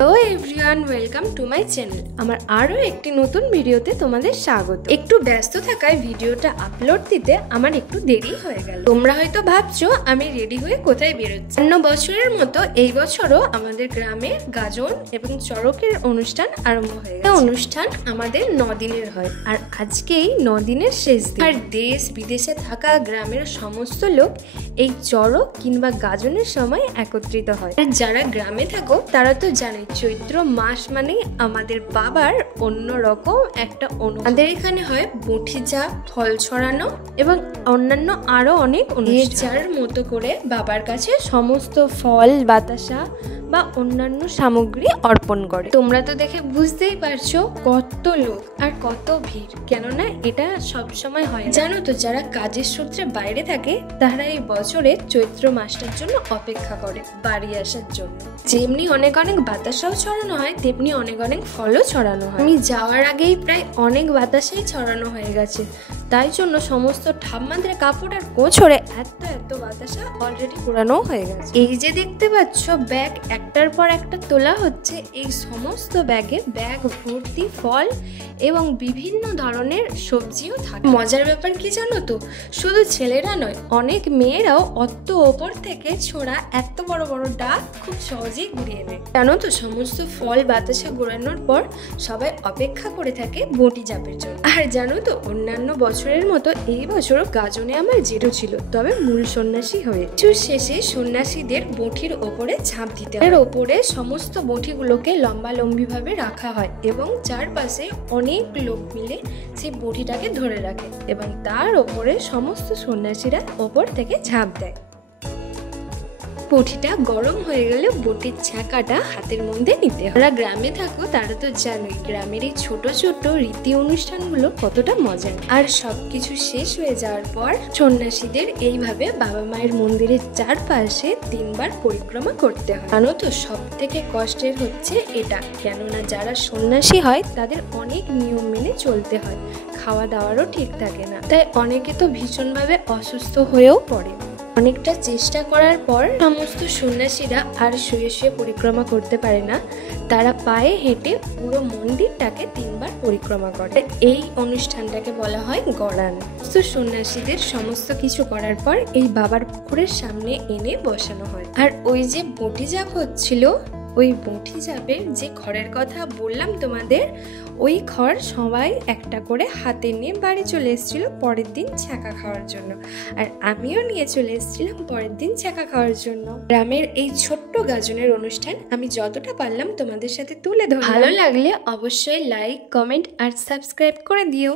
Hello everyone, welcome to my channel. আমার আরও একটি নতুন ভিডিওতে তোমাদের স্বাগত। একটু ব্যস্ত থাকায় ভিডিওটা আপলোড দিতে আমার একটু দেরি হয়ে গেল। তোমরা হয়তো ভাবছো আমি রেডি হয়ে কোথায় বেরোচ্ছি। অন্য বছরের মতো এই বছরও আমাদের গ্রামে গাজন এবং চড়কের অনুষ্ঠান আরম্ভ হয়ে গেছে। অনুষ্ঠান আমাদের 9 দিনের হয়, আর আজকেই 9 দিনের শেষ দিন। আর দেশ বিদেশে থাকা গ্রামের সমস্ত লোক এই চড়ক কিংবা গাজনের সময় একত্রিত হয়। আর যারা গ্রামে থাকো তারা তো জানে চৈত্র মাস মানে আমাদের বাবার অন্যরকম একটা আমাদের এখানে হয় বঁটি যা, ফল ছড়ানো এবং অন্যান্য আরো অনেক যার মতো করে বাবার কাছে সমস্ত ফল, বাতাসা বা অন্যান্য সামগ্রী অর্পণ করে। তোমরা তো দেখে বুঝতেই পারছো কত লোক আর কত ভিড়, কেননা এটা সব সময় হয়। জানো তো, যারা কাজের সূত্রে বাইরে থাকে তারা এই বছরে চৈত্র মাসটার জন্য অপেক্ষা করে বাড়ি আসার জন্য। যেমনি অনেক অনেক বাতাসাও ছড়ানো হয়, তেমনি অনেক অনেক ফলও ছড়ানো হয়। আমি যাওয়ার আগেই প্রায় অনেক বাতাসাই ছড়ানো হয়ে গেছে, তাই জন্য সমস্ত ঠাম্মাদের কাপড় আর গোছরে এত বাতাসা অলরেডি পুরানো হয়ে গেছে। এই যে দেখতে পাচ্ছ ব্যাগ একটার পর একটা তোলা হচ্ছে, এই সমস্ত ব্যাগে ব্যাগ ভর্তি ফল এবং বিভিন্ন ধরনের সবজিও থাকে। মজার ব্যাপার কি জানো তো, শুধু ছেলেরা নয়, অনেক মেয়েরাও অত ওপর থেকে ছোড়া এত বড় বড় ডাক খুব সহজেই ঘুরিয়ে নেয়। জানো তো, সমস্ত ফল বাতাসা ঘোরানোর পর সবাই অপেক্ষা করে থাকে বঁটি জাপের জন্য। আর জানো তো, অন্যান্য বছরের মতো এই বছরও গাজনে আমার জেঠু ছিল, তবে মূল সন্ন্যাসী হয়ে শেষে সন্ন্যাসীদের বঁটির ওপরে ঝাঁপ দিতে হয়। এর ওপরে সমস্ত বঁটিগুলোকে লম্বালম্বি ভাবে রাখা হয় এবং চারপাশে অনেক লোক মিলে সেই বঁটিটাকে ধরে রাখে এবং তার ওপরে সমস্ত সন্ন্যাসীরা ওপর থেকে ঝাঁপ দেয়। বঁটিটা গরম হয়ে গেলে বঁটির ছ্যাঁকাটা হাতের মধ্যে নিতে হয়। যারা গ্রামে থাকো তারা তো জানোই গ্রামের এই ছোট ছোট রীতি অনুষ্ঠানগুলো কতটা মজার। আর সবকিছু শেষ হয়ে যাওয়ার পর সন্ন্যাসীদের এইভাবে বাবা মায়ের মন্দিরের চারপাশে 3 বার পরিক্রমা করতে হয়। জানো তো, সব থেকে কষ্টের হচ্ছে এটা, কেননা যারা সন্ন্যাসী হয় তাদের অনেক নিয়ম মেনে চলতে হয়, খাওয়া দাওয়ারও ঠিক থাকে না, তাই অনেকে তো ভীষণভাবে অসুস্থ হয়েও পড়ে। অনেকটা চেষ্টা করার পর সমস্ত সন্ন্যাসীরা আর শুয়ে শুয়ে পরিক্রমা করতে পারে না, তারা পায়ে হেঁটে পুরো মন্দিরটাকে 3 বার পরিক্রমা করে। এই অনুষ্ঠানটাকে বলা হয় গড়ান। তো সন্ন্যাসীদের সমস্ত কিছু করার পর এই বাবার পুকুরের সামনে এনে বসানো হয়। আর ওই যে বঁটি জাপ হচ্ছিল, ওই বঁটি জাপের যে খড়ের কথা বললাম তোমাদের, ওই খড় সবাই একটা করে হাতে নিয়ে বাড়ি চলে এসেছিল পরের দিন ছ্যাঁকা খাওয়ার জন্য, আর আমিও নিয়ে চলে এসেছিলাম পরের দিন ছ্যাঁকা খাওয়ার জন্য। গ্রামের এই ছোট্ট গাজনের অনুষ্ঠান আমি যতটা পারলাম তোমাদের সাথে তুলে ধরলাম। ভালো লাগলে অবশ্যই লাইক, কমেন্ট আর সাবস্ক্রাইব করে দিও।